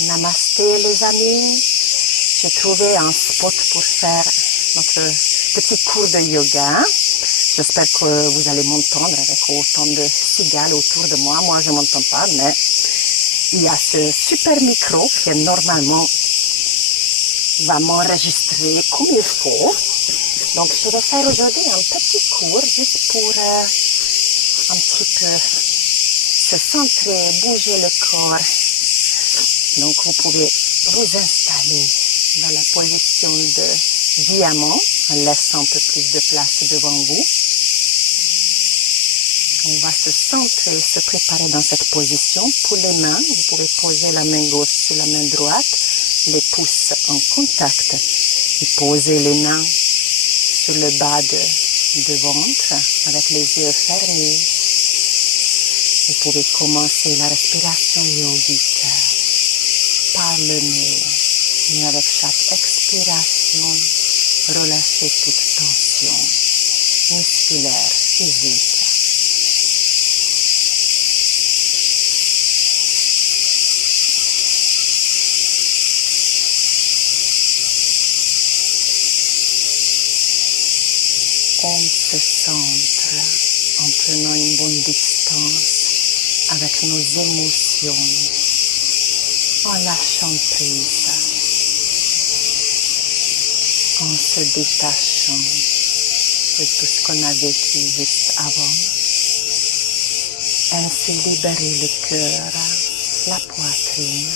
Namasté les amis, j'ai trouvé un spot pour faire notre petit cours de yoga. J'espère que vous allez m'entendre avec autant de cigales autour de moi. Moi, je ne m'entends pas, mais il y a ce super micro qui normalement va m'enregistrer comme il faut. Donc, je vais faire aujourd'hui un petit cours juste pour un petit peu se centrer, bouger le corps. Donc, vous pouvez vous installer dans la position de diamant en laissant un peu plus de place devant vous. On va se centrer, se préparer dans cette position. Pour les mains, vous pouvez poser la main gauche sur la main droite, les pouces en contact et poser les mains sur le bas de ventre avec les yeux fermés. Vous pouvez commencer la respiration yogique par le nez. Et avec chaque expiration, relâchez toute tension musculaire, physique. On se centre en prenant une bonne distance avec nos émotions, en lâchant prise, en se détachant de tout ce qu'on a vécu juste avant. Ainsi libérer le cœur, la poitrine.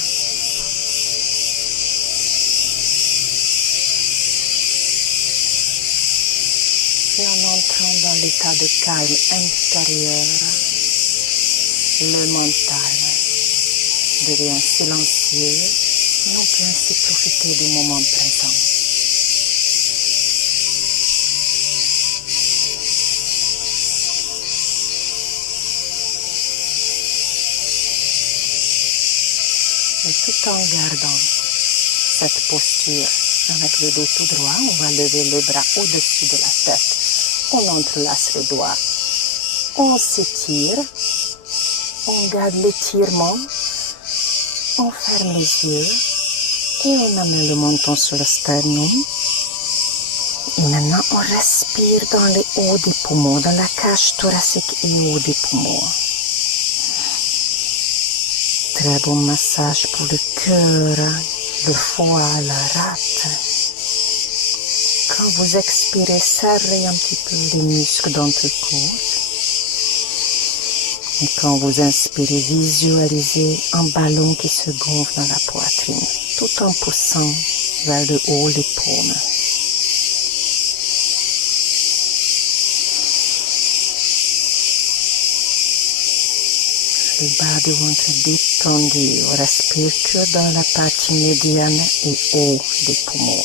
Et en entrant dans l'état de calme intérieur, le mental devient silencieux et on peut ainsi profiter du moment présent. Et tout en gardant cette posture avec le dos tout droit, on va lever les bras au-dessus de la tête. On entrelace les doigts, on s'étire, on garde l'étirement, on ferme les yeux et on amène le menton sur le sternum. Et maintenant, on respire dans les hauts des poumons, dans la cage thoracique et haut des poumons. Très bon massage pour le cœur, le foie, la rate. Quand vous expirez, serrez un petit peu les muscles d'entrecôte. Et quand vous inspirez, visualisez un ballon qui se gonfle dans la poitrine, tout en poussant vers le haut les paumes. Le bas du ventre détendu, on respire que dans la partie médiane et haut des poumons.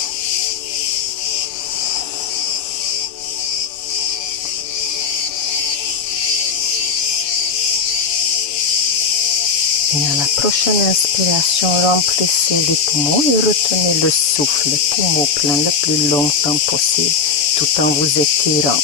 Et à la prochaine inspiration, remplissez les poumons et retenez le souffle, poumon plein le plus longtemps possible, tout en vous étirant.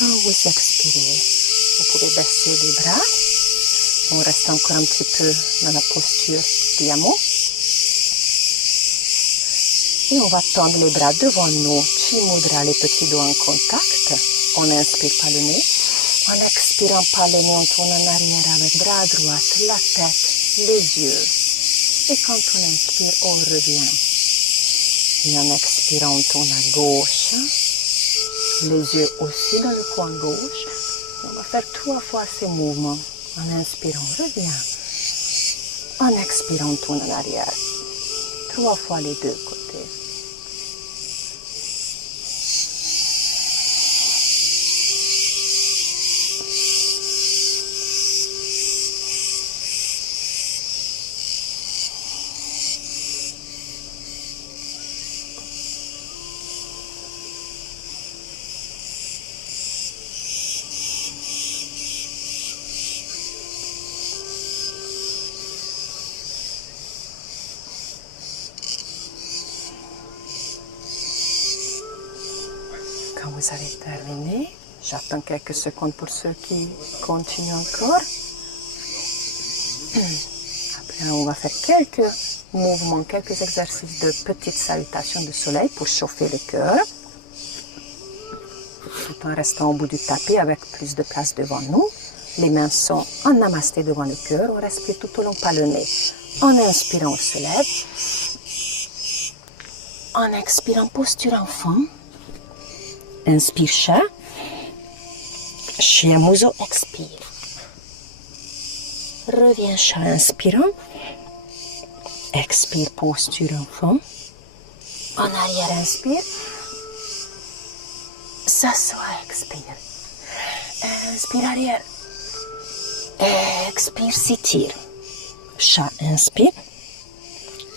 Quand vous expirez, vous pouvez baisser les bras. On reste encore un petit peu dans la posture diamant. Et on va tendre les bras devant nous. Chimudra, les petits doigts en contact. On inspire par le nez. En expirant par le nez, on tourne en arrière avec bras droit, la tête, les yeux. Et quand on inspire, on revient. Et en expirant, on tourne à gauche. Les yeux aussi dans le coin gauche. On va faire 3 fois ces mouvements. En inspirant, on revient. En expirant, on tourne en arrière. 3 fois les deux côtés. Quand vous avez terminé, j'attends quelques secondes pour ceux qui continuent encore. Après, on va faire quelques mouvements, quelques exercices de petites salutations de soleil pour chauffer le cœur. Tout en restant au bout du tapis avec plus de place devant nous. Les mains sont en namasté devant le cœur. On respire tout au long par le nez. En inspirant, on se lève. En expirant, posture enfant. Inspire chat. Chien museau, expire. Reviens chat, inspirant. Expire, posture enfant. En arrière, inspire. S'assoit, expire. Inspire, arrière. Expire, s'étire. Chat, inspire.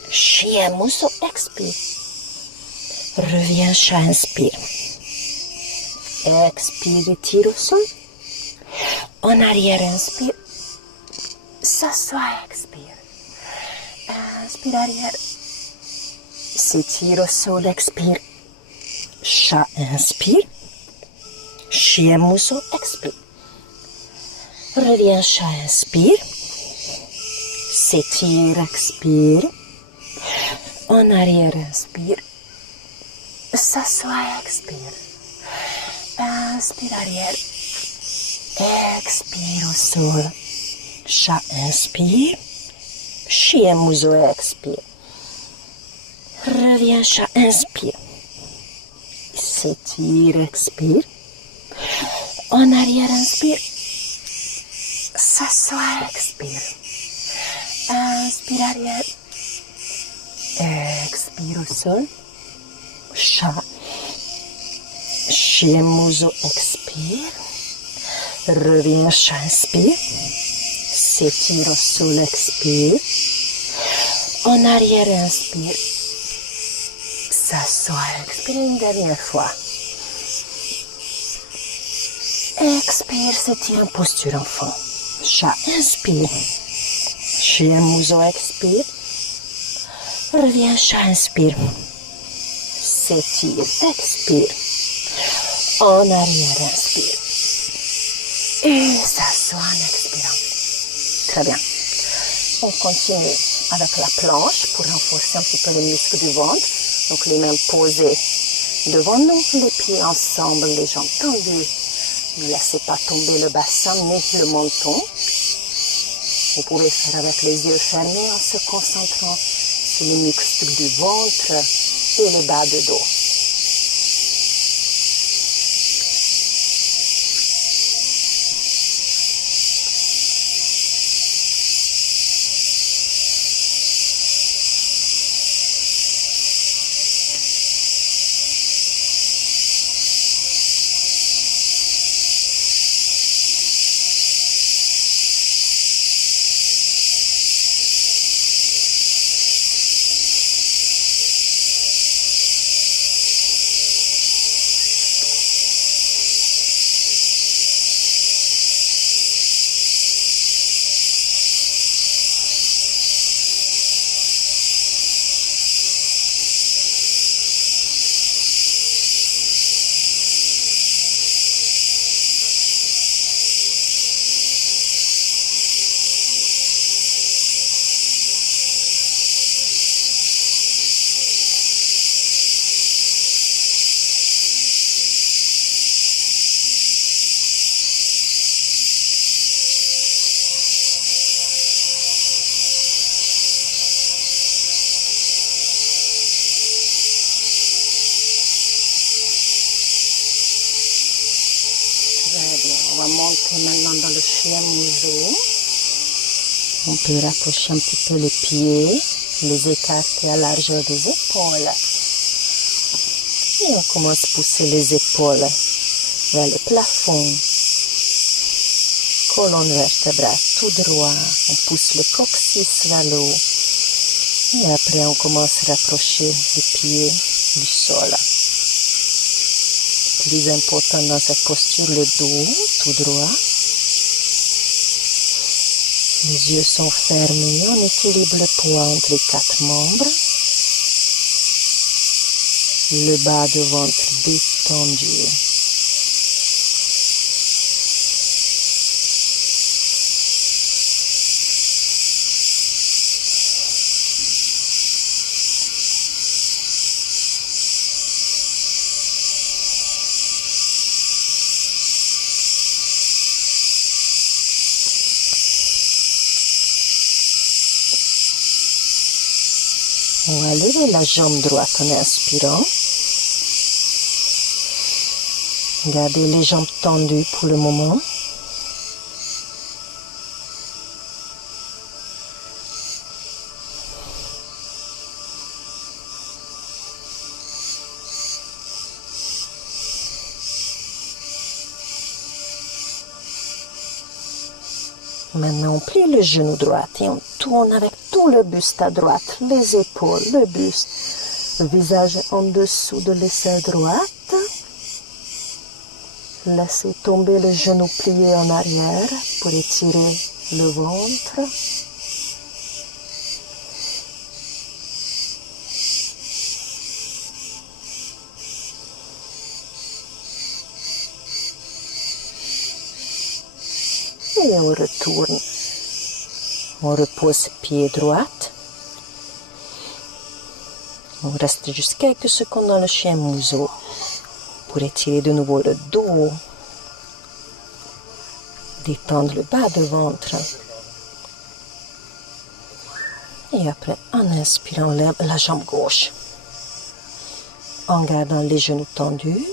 Chien museau, expire. Reviens, chat, inspire. Expire, étire au sol. En arrière, inspire. S'assoit, expire. Inspire, arrière. S'étire au sol, expire. Chat, inspire. Chien museau, expire. Reviens, chat, inspire. S'étire, expire. En arrière, inspire. S'assoit, expire. Inspire, arrière. Expire au sol. Chat, inspire. Chien museau, expire. Reviens, chat, inspire. S'étire, expire. En arrière, inspire. S'assoit, expire. Inspire, arrière. Expire au sol. Chat. Chien museau, expire. Reviens, chat, inspire. S'étire au sol, expire. En arrière, inspire. S'assoit, expire une dernière fois. Expire, s'étire en posture enfant. Chat, inspire. Chien museau, expire. Reviens, chat, inspire. S'étire, expire. En arrière, inspire. Et s'assoit en expirant. Très bien. On continue avec la planche pour renforcer un petit peu les muscles du ventre. Donc les mains posées devant nous, les pieds ensemble, les jambes tendues. Ne laissez pas tomber le bassin ni le menton. Vous pouvez faire avec les yeux fermés en se concentrant sur les muscles du ventre et le bas de dos. On va monter maintenant dans le chien museau. On peut rapprocher un petit peu les pieds, les écarter à la largeur des épaules. Et on commence à pousser les épaules vers le plafond. Colonne vertébrale tout droit. On pousse le coccyx vers le haut. Et après, on commence à rapprocher les pieds du sol. Plus important dans cette posture, le dos tout droit. Les yeux sont fermés, on équilibre le poids entre les quatre membres. Le bas de ventre tendus. On va lever la jambe droite en inspirant. Gardez les jambes tendues pour le moment. Maintenant, on plie le genou droit et on tourne avec tout le buste à droite, les épaules, le buste, le visage en dessous de l'aisselle droite. Laissez tomber le genou plié en arrière pour étirer le ventre. Et on retourne. On repose pied droit. On reste juste quelques secondes dans le chien museau pour étirer de nouveau le dos. Détendre le bas de ventre. Et après, en inspirant, on lève la jambe gauche. En gardant les genoux tendus.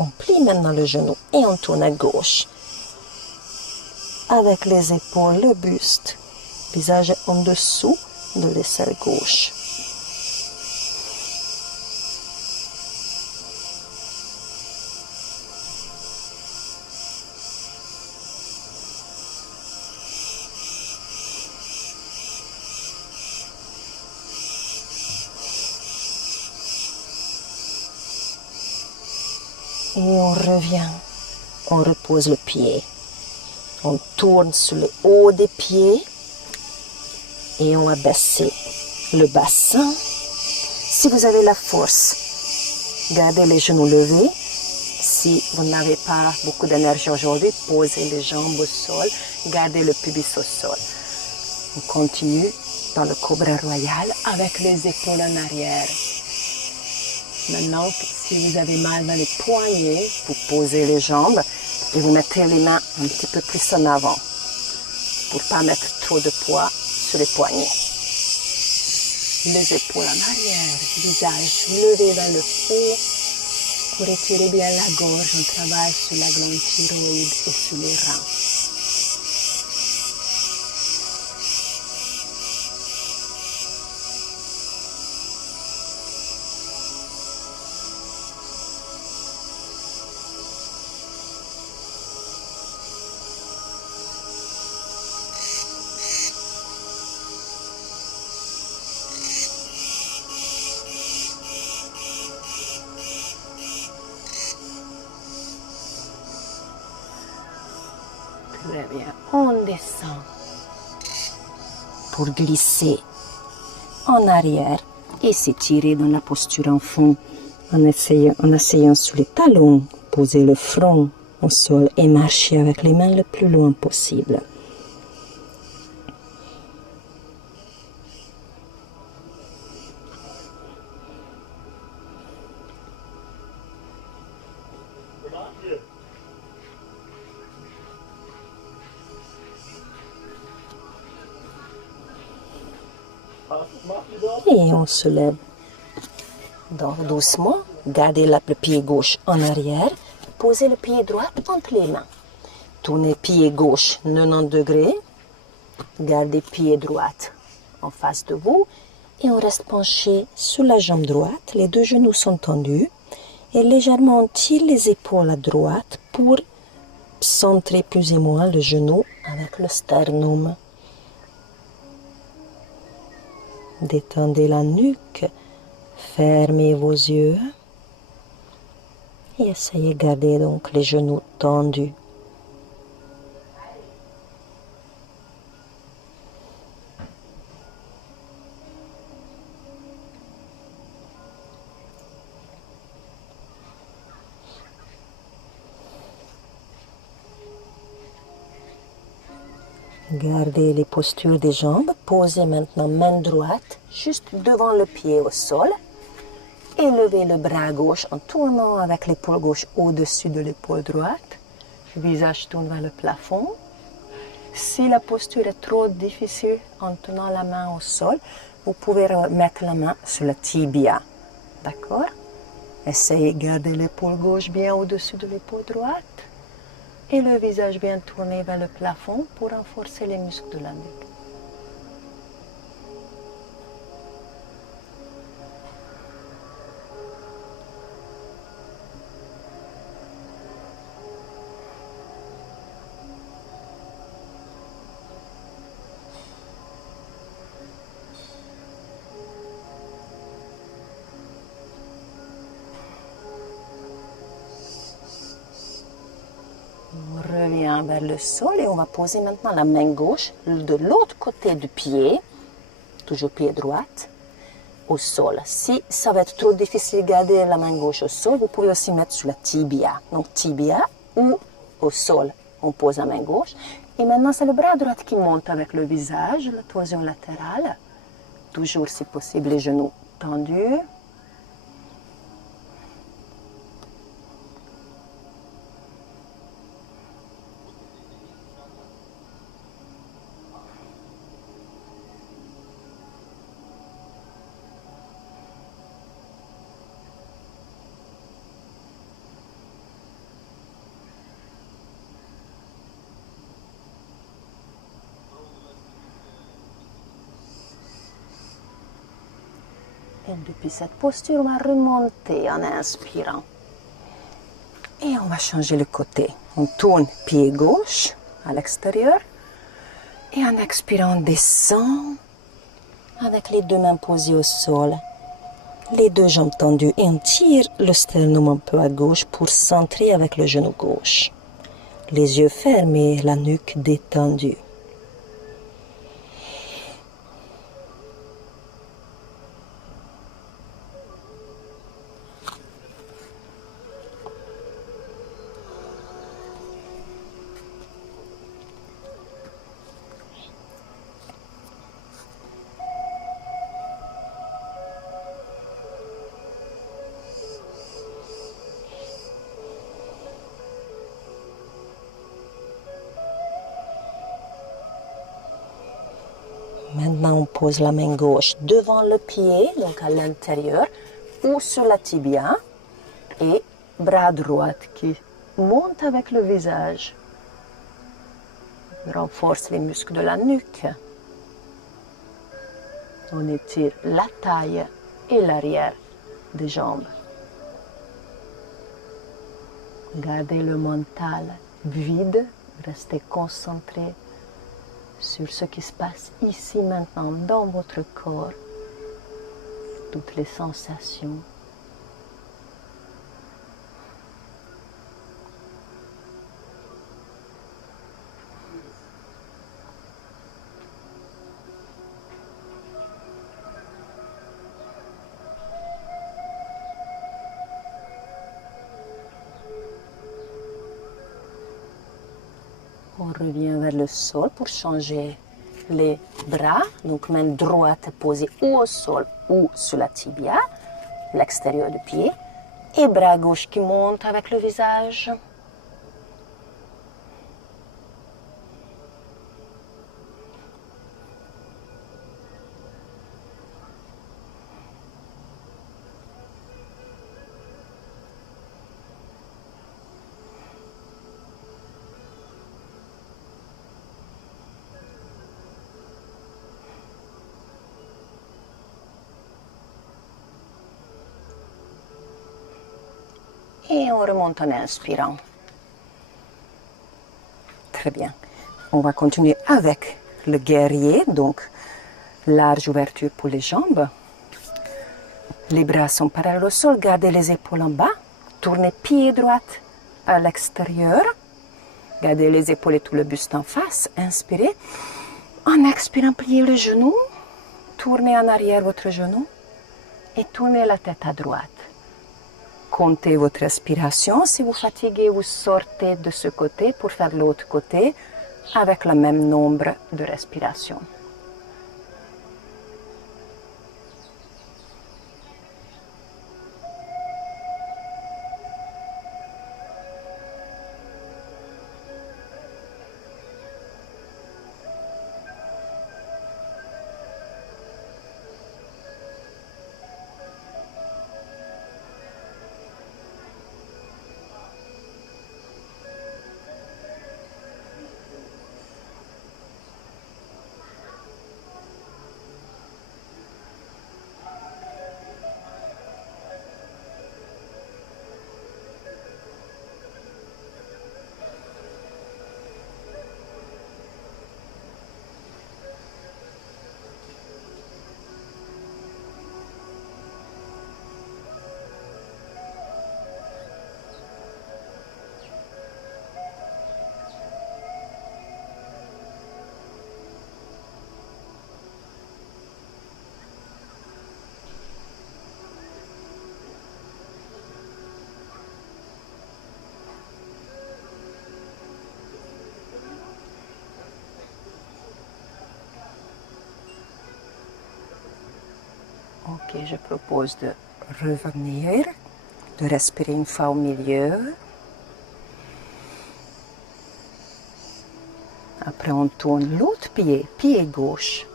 On plie maintenant le genou et on tourne à gauche. Avec les épaules, le buste, visage en dessous de l'aisselle gauche. Et on revient, on repose le pied, on tourne sur le haut des pieds et on va baisser le bassin. Si vous avez la force, gardez les genoux levés. Si vous n'avez pas beaucoup d'énergie aujourd'hui, posez les jambes au sol, gardez le pubis au sol. On continue dans le Cobra Royal avec les épaules en arrière. Maintenant, si vous avez mal dans les poignets, vous posez les jambes et vous mettez les mains un petit peu plus en avant pour ne pas mettre trop de poids sur les poignets. Les épaules en arrière, visage levé vers le haut pour étirer bien la gorge. On travaille sur la glande thyroïde et sur les reins. Très bien, on descend pour glisser en arrière et s'étirer dans la posture en fond en essayant sur les talons, poser le front au sol et marcher avec les mains le plus loin possible. Et on se lève. Donc doucement, gardez le pied gauche en arrière, posez le pied droit entre les mains. Tournez pied gauche 90 degrés, gardez pied droit en face de vous et on reste penché sur la jambe droite. Les deux genoux sont tendus et légèrement on tire les épaules à droite pour centrer plus ou moins le genou avec le sternum. Détendez la nuque, fermez vos yeux et essayez de garder donc les genoux tendus. Gardez les postures des jambes. Posez maintenant main droite juste devant le pied au sol. Et levez le bras gauche en tournant avec l'épaule gauche au-dessus de l'épaule droite. Le visage tourne vers le plafond. Si la posture est trop difficile en tenant la main au sol, vous pouvez mettre la main sur la tibia. D'accord? Essayez de garder l'épaule gauche bien au-dessus de l'épaule droite. Et le visage bien tourné vers le plafond pour renforcer les muscles de la nuque. On revient vers le sol et on va poser maintenant la main gauche de l'autre côté du pied, toujours pied droite, au sol. Si ça va être trop difficile de garder la main gauche au sol, vous pouvez aussi mettre sur la tibia. Donc tibia ou au sol, on pose la main gauche. Et maintenant c'est le bras droit qui monte avec le visage, la torsion latérale. Toujours si possible les genoux tendus. Et depuis cette posture, on va remonter en inspirant. Et on va changer le côté. On tourne pied gauche à l'extérieur. Et en expirant, on descend avec les deux mains posées au sol. Les deux jambes tendues. Et on tire le sternum un peu à gauche pour centrer avec le genou gauche. Les yeux fermés, la nuque détendue. Maintenant, on pose la main gauche devant le pied, donc à l'intérieur, ou sur la tibia. Et bras droit qui monte avec le visage. Renforce les muscles de la nuque. On étire la taille et l'arrière des jambes. Gardez le mental vide, restez concentré sur ce qui se passe ici maintenant dans votre corps, toutes les sensations. On revient vers le sol pour changer les bras. Donc main droite posée ou au sol ou sur la tibia, l'extérieur du pied. Et bras gauche qui monte avec le visage. Et on remonte en inspirant. Très bien. On va continuer avec le guerrier, donc large ouverture pour les jambes. Les bras sont parallèles au sol, gardez les épaules en bas. Tournez pied droit à l'extérieur. Gardez les épaules et tout le buste en face. Inspirez. En expirant, pliez le genou. Tournez en arrière votre genou et tournez la tête à droite. Comptez votre respiration. Si vous fatiguez, vous sortez de ce côté pour faire l'autre côté avec le même nombre de respirations. Ok, je propose de revenir, de respirer une fois au milieu. Après, on tourne l'autre pied, pied gauche.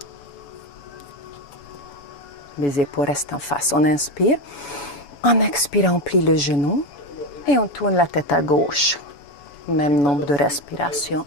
Les épaules restent en face. On inspire. En expirant, on plie le genou et on tourne la tête à gauche. Même nombre de respirations.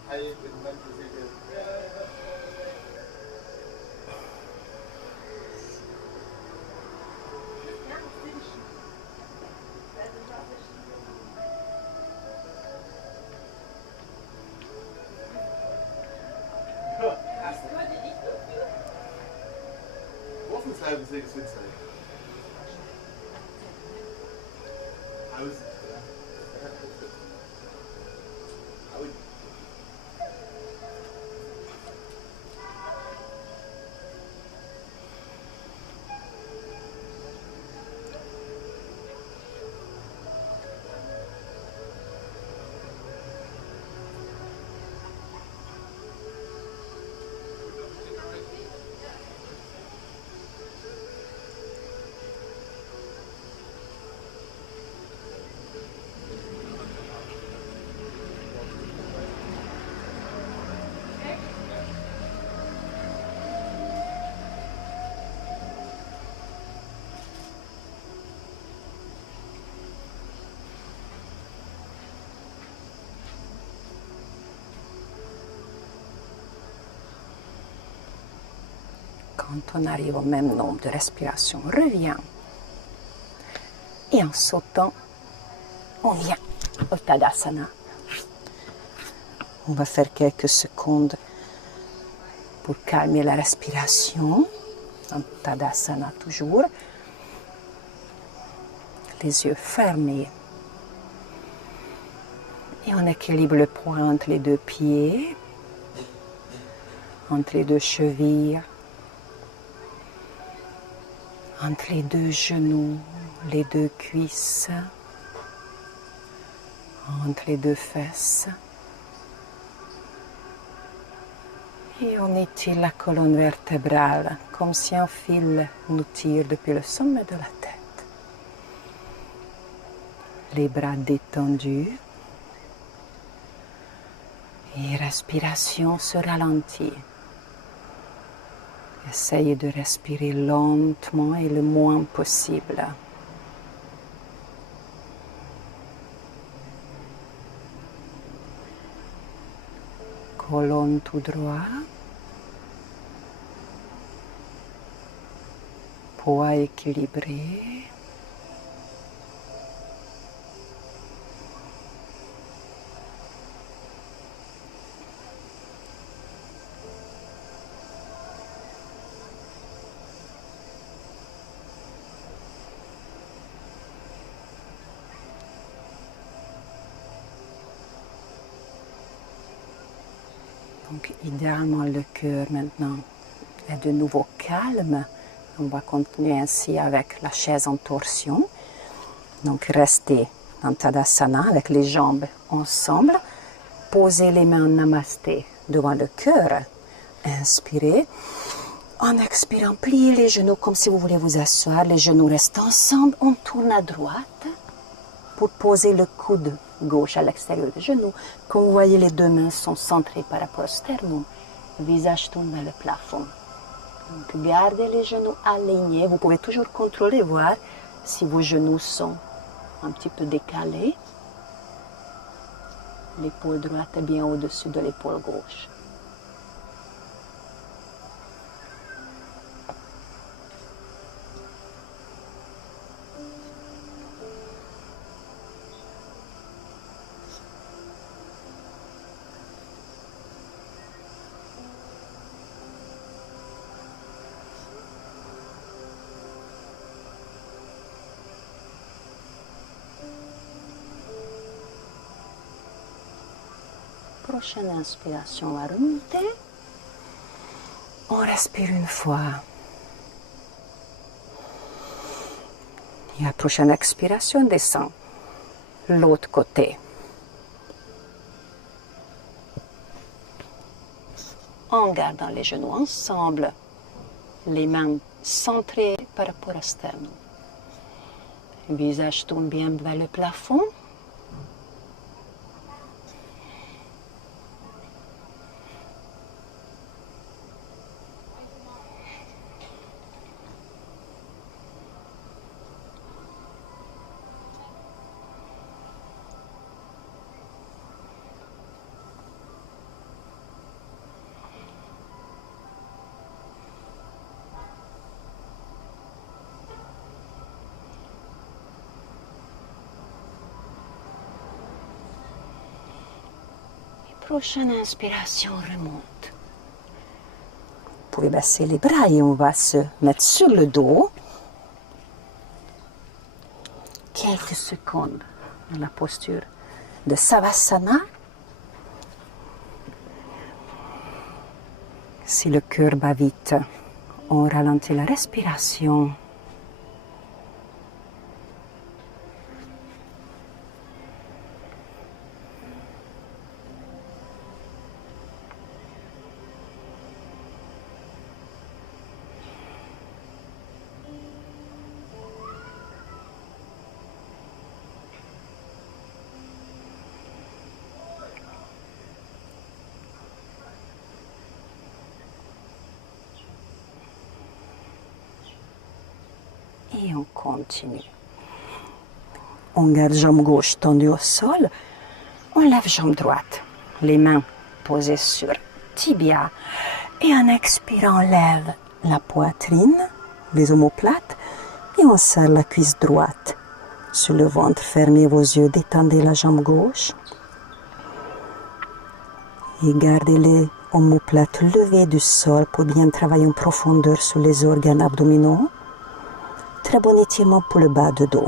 Quand on arrive au même nombre de respirations, on revient. Et en sautant, on vient au Tadasana. On va faire quelques secondes pour calmer la respiration. En Tadasana toujours. Les yeux fermés. Et on équilibre le poids entre les deux pieds, entre les deux chevilles, entre les deux genoux, les deux cuisses, entre les deux fesses. Et on étire la colonne vertébrale comme si un fil nous tire depuis le sommet de la tête. Les bras détendus. Et respiration se ralentit. Essayez de respirer lentement et le moins possible. Colonne tout droit. Poids équilibré. Donc, idéalement, le cœur maintenant est de nouveau calme. On va continuer ainsi avec la chaise en torsion. Donc, restez en Tadasana avec les jambes ensemble. Posez les mains en Namasté devant le cœur. Inspirez. En expirant, pliez les genoux comme si vous voulez vous asseoir. Les genoux restent ensemble. On tourne à droite pour poser le coude gauche à l'extérieur du genou. Comme vous voyez, les deux mains sont centrées par rapport au sternum. Le visage tourne vers le plafond. Donc, gardez les genoux alignés. Vous pouvez toujours contrôler, voir si vos genoux sont un petit peu décalés. L'épaule droite est bien au-dessus de l'épaule gauche. Prochaine inspiration, on va remonter. On respire une fois. Et la prochaine expiration, descend. L'autre côté. En gardant les genoux ensemble, les mains centrées par rapport au sternum. Le visage tourne bien vers le plafond. Prochaine inspiration, remonte. Vous pouvez baisser les bras et on va se mettre sur le dos. Quelques secondes dans la posture de Savasana. Si le cœur bat vite, on ralentit la respiration. Et on continue. On garde jambe gauche tendue au sol. On lève jambe droite. Les mains posées sur tibia. Et en expirant, on lève la poitrine, les omoplates. Et on serre la cuisse droite sur le ventre. Fermez vos yeux, détendez la jambe gauche. Et gardez les omoplates levées du sol pour bien travailler en profondeur sur les organes abdominaux. Très bon étirement pour le bas de dos.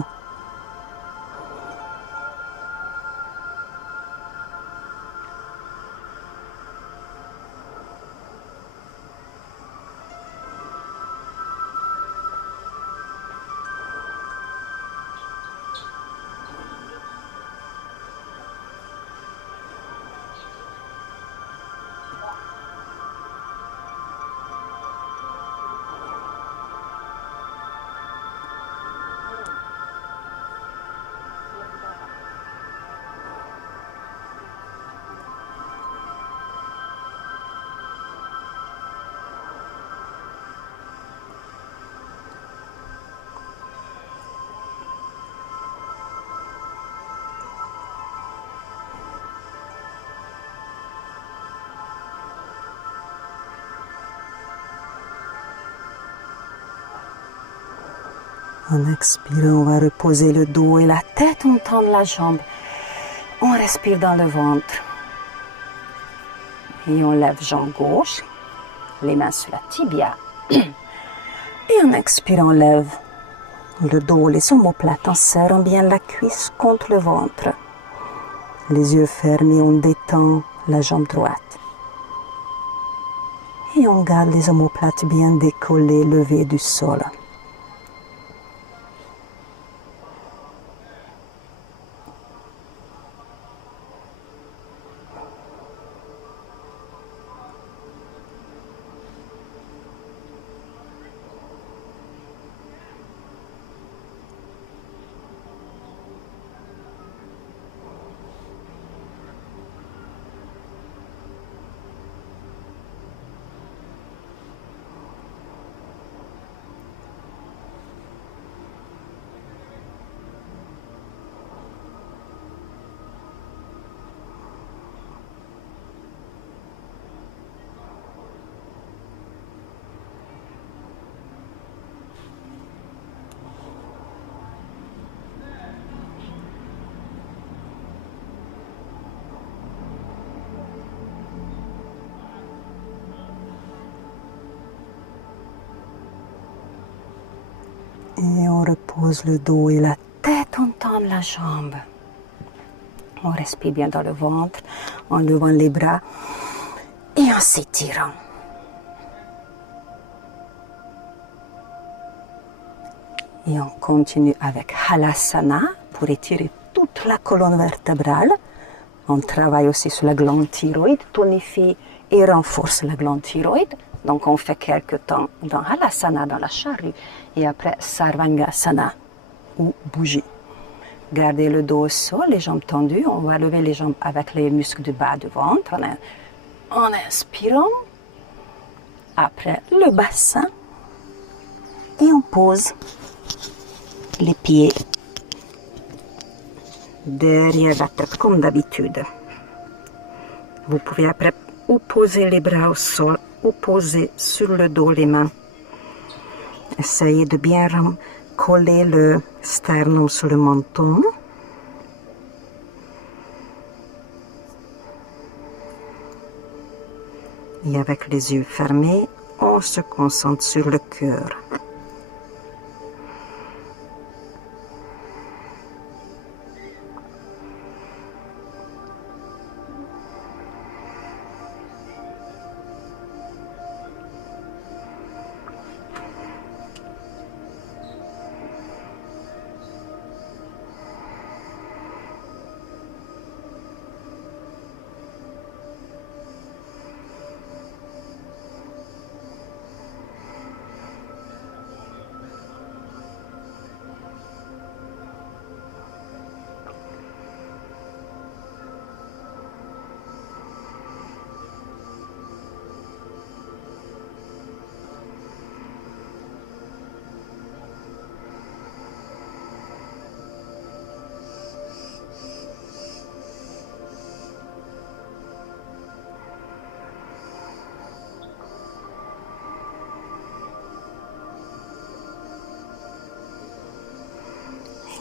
En expirant, on va reposer le dos et la tête, on tend la jambe. On respire dans le ventre. Et on lève jambe gauche, les mains sur la tibia. Et en expirant, on lève le dos, les omoplates, en serrant bien la cuisse contre le ventre. Les yeux fermés, on détend la jambe droite. et on garde les omoplates bien décollées, levées du sol. Et on repose le dos et la tête, on tend la jambe. On respire bien dans le ventre, en levant les bras et en s'étirant. Et on continue avec Halasana pour étirer toute la colonne vertébrale. On travaille aussi sur la glande thyroïde, tonifie et renforce la glande thyroïde. Donc on fait quelques temps dans Halasana, dans la charrue, et après Sarvangasana, ou bougie. Gardez le dos au sol, les jambes tendues. On va lever les jambes avec les muscles du bas du ventre en inspirant. Après le bassin. Et on pose les pieds derrière la tête, comme d'habitude. Vous pouvez après ou poser les bras au sol, ou poser sur le dos les mains. Essayez de bien coller le sternum sur le menton. Et avec les yeux fermés, on se concentre sur le cœur.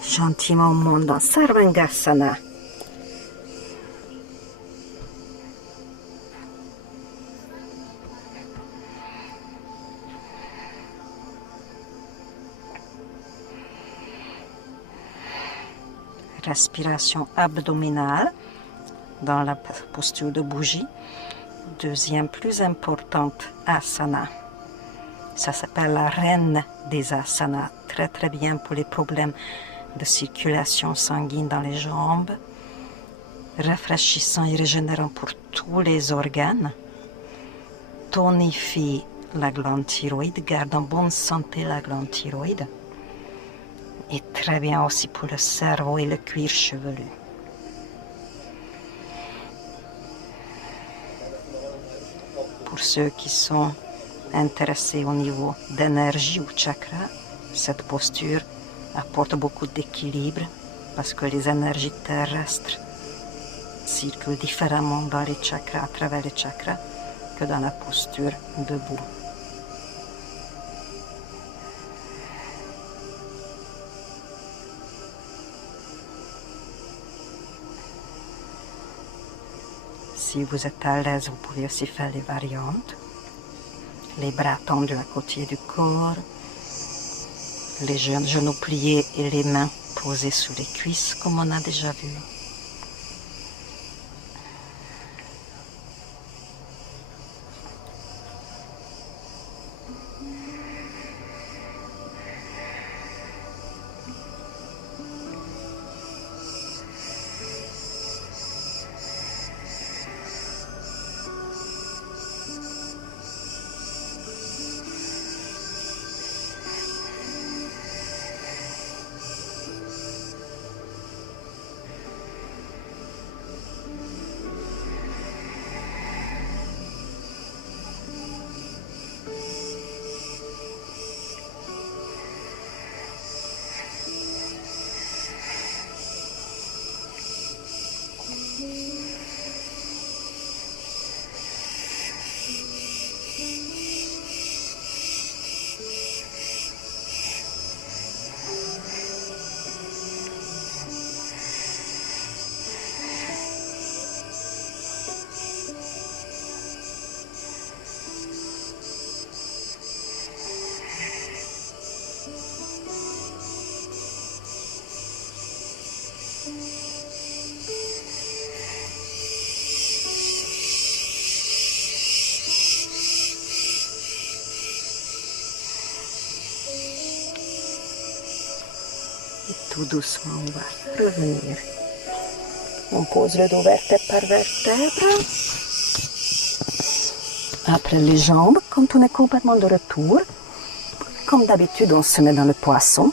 Gentiment, on monte dans Sarvangasana. Respiration abdominale dans la posture de bougie. Deuxième plus importante asana. Ça s'appelle la reine des asanas. Très très bien pour les problèmes de circulation sanguine dans les jambes, rafraîchissant et régénérant pour tous les organes, tonifie la glande thyroïde, garde en bonne santé la glande thyroïde, et très bien aussi pour le cerveau et le cuir chevelu. Pour ceux qui sont intéressés au niveau d'énergie ou chakra, cette posture apporte beaucoup d'équilibre parce que les énergies terrestres circulent différemment dans les chakras, à travers les chakras, que dans la posture debout. Si vous êtes à l'aise, vous pouvez aussi faire les variantes. Les bras tendus à côté du corps, les genoux pliés et les mains posées sous les cuisses, comme on a déjà vu. Et tout doucement, on va revenir. On pose le dos vertèbre par vertèbre. Après les jambes, quand on est complètement de retour, comme d'habitude, on se met dans le poisson.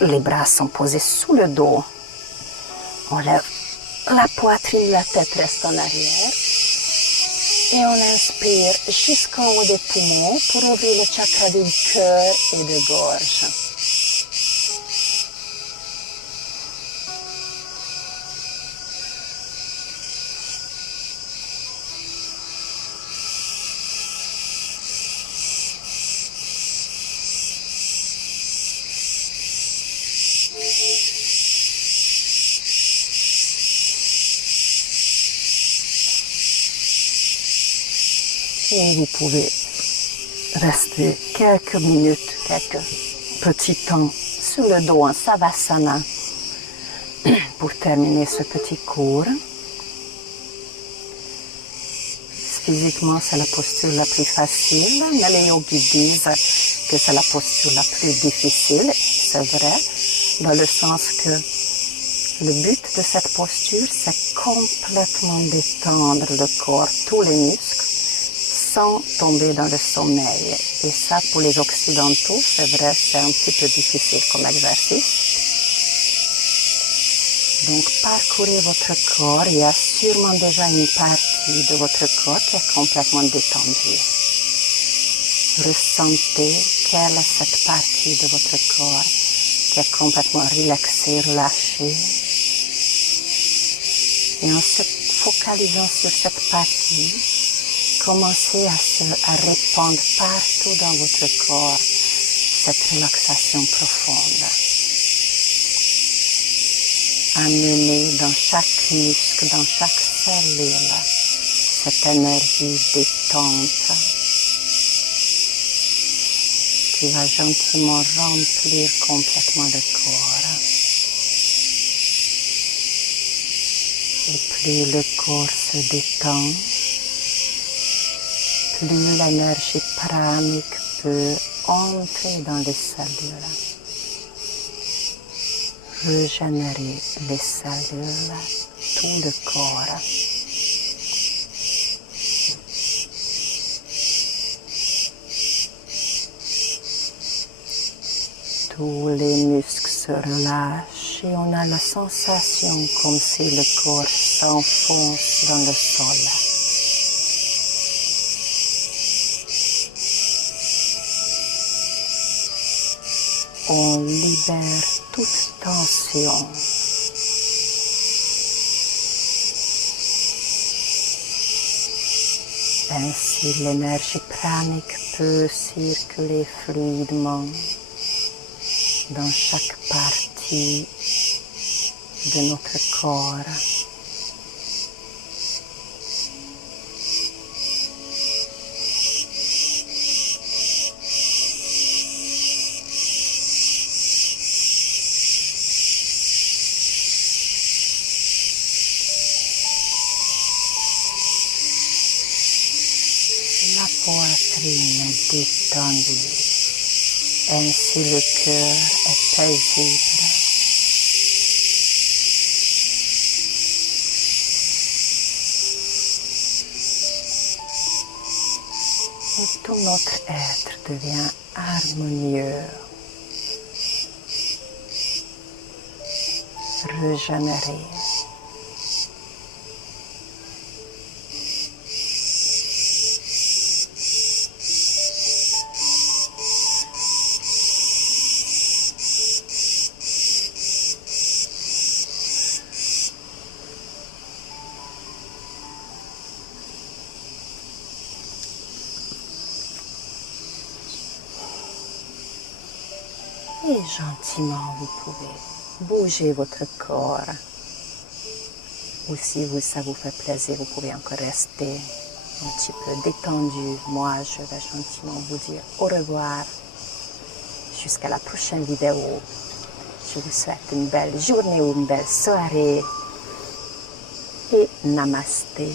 Les bras sont posés sous le dos. On lève la poitrine, la tête reste en arrière. Et on inspire jusqu'en haut des poumons pour ouvrir le chakra du cœur et de gorge. Et vous pouvez rester quelques minutes, quelques petits temps sur le dos en Savasana pour terminer ce petit cours. Physiquement, c'est la posture la plus facile, mais les yogis disent que c'est la posture la plus difficile. C'est vrai, dans le sens que le but de cette posture, c'est complètement détendre le corps, tous les muscles, sans tomber dans le sommeil. Et ça, pour les occidentaux, c'est vrai, c'est un petit peu difficile comme exercice. Donc, parcourez votre corps. Il y a sûrement déjà une partie de votre corps qui est complètement détendue. Ressentez quelle est cette partie de votre corps qui est complètement relaxée, relâchée. Et en se focalisant sur cette partie, commencez à répandre partout dans votre corps cette relaxation profonde. Amenez dans chaque muscle, dans chaque cellule, cette énergie détente qui va gentiment remplir complètement le corps. Et plus le corps se détend, plus l'énergie pranique peut entrer dans les cellules, régénérer les cellules, tout le corps. Tous les muscles se relâchent et on a la sensation comme si le corps s'enfonce dans le sol. On libère toute tension. Ainsi, l'énergie pranique peut circuler fluidement dans chaque partie de notre corps. La poitrine est détendue, ainsi le cœur est paisible. Et tout notre être devient harmonieux, régénéré. Et gentiment, vous pouvez bouger votre corps. Ou si ça vous fait plaisir, vous pouvez encore rester un petit peu détendu. Moi, je vais gentiment vous dire au revoir. Jusqu'à la prochaine vidéo. Je vous souhaite une belle journée ou une belle soirée. Et namasté.